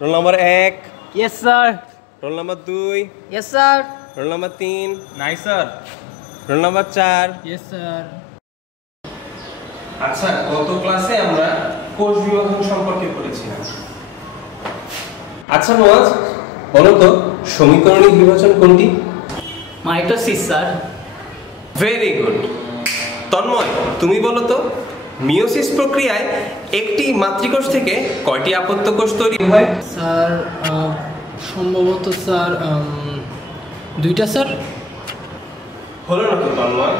Roll number 1। Yes sir. Roll number 2। Yes sir. Roll number 3। নাই sir. Roll number 4। Yes sir. আচ্ছা, গত ক্লাসে আমরা কোষ বিভাজন সম্পর্কে পড়েছিলাম। আচ্ছা মুয়াজ, বলো তো সমীকরণিক বিভাজন কোনটি? Mitosis sir. Very good. Tanmoy, তুমি বলো তো মিওসিস প্রক্রিয়ায় একটি মাতৃকোষ থেকে কয়টি আপত্য কোষ তৈরি হয়? স্যার সম্ভবত স্যার দুইটা স্যার। হলো না তো তন্ময়।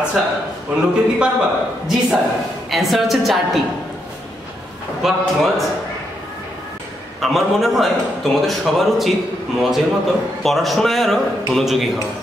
আচ্ছা, অন্য কেউ কি পারবা? জি স্যার, অ্যান্সার হচ্ছে 4টি। বাহ মুয়াজ, আমার মনে হয় তোমাদের সবার উচিত মজের মতো পড়াশোনায় আরো মনোযোগী হওয়া।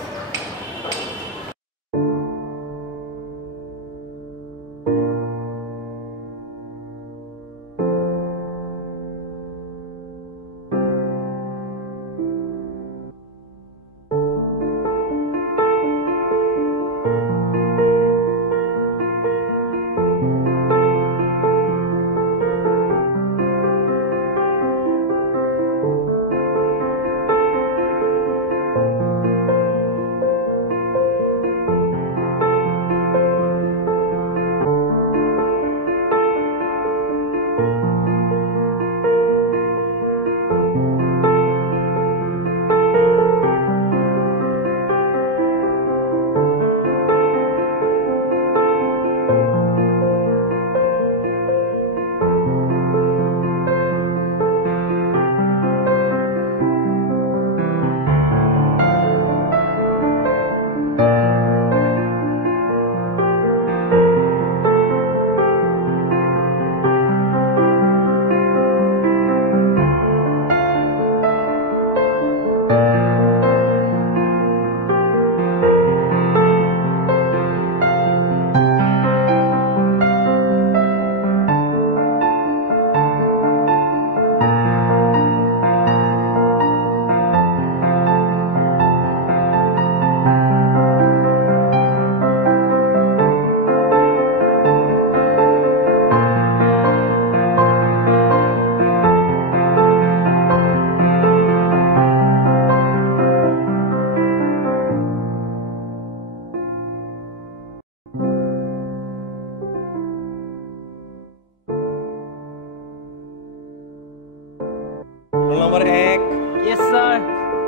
Roll number 1। Yes sir.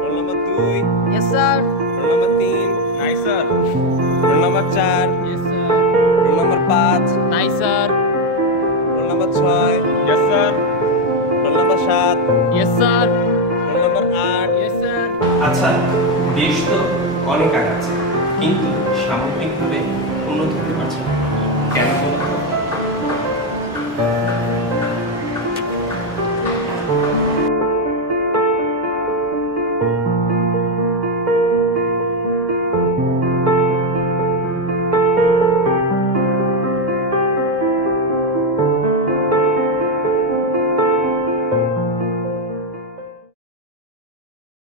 Roll number 2। Yes sir. Roll number 3। নাই sir. Roll number 4। Yes sir. Roll number 5। নাই sir. Roll number 6। Yes sir. Roll number 7। Yes sir. Roll number 8। Yes sir. আচ্ছা, দেশ তো অনেক আগাচ্ছে কিন্তু সামগ্রিকভাবে উন্নত হতে পারছে না, কেন বলতো?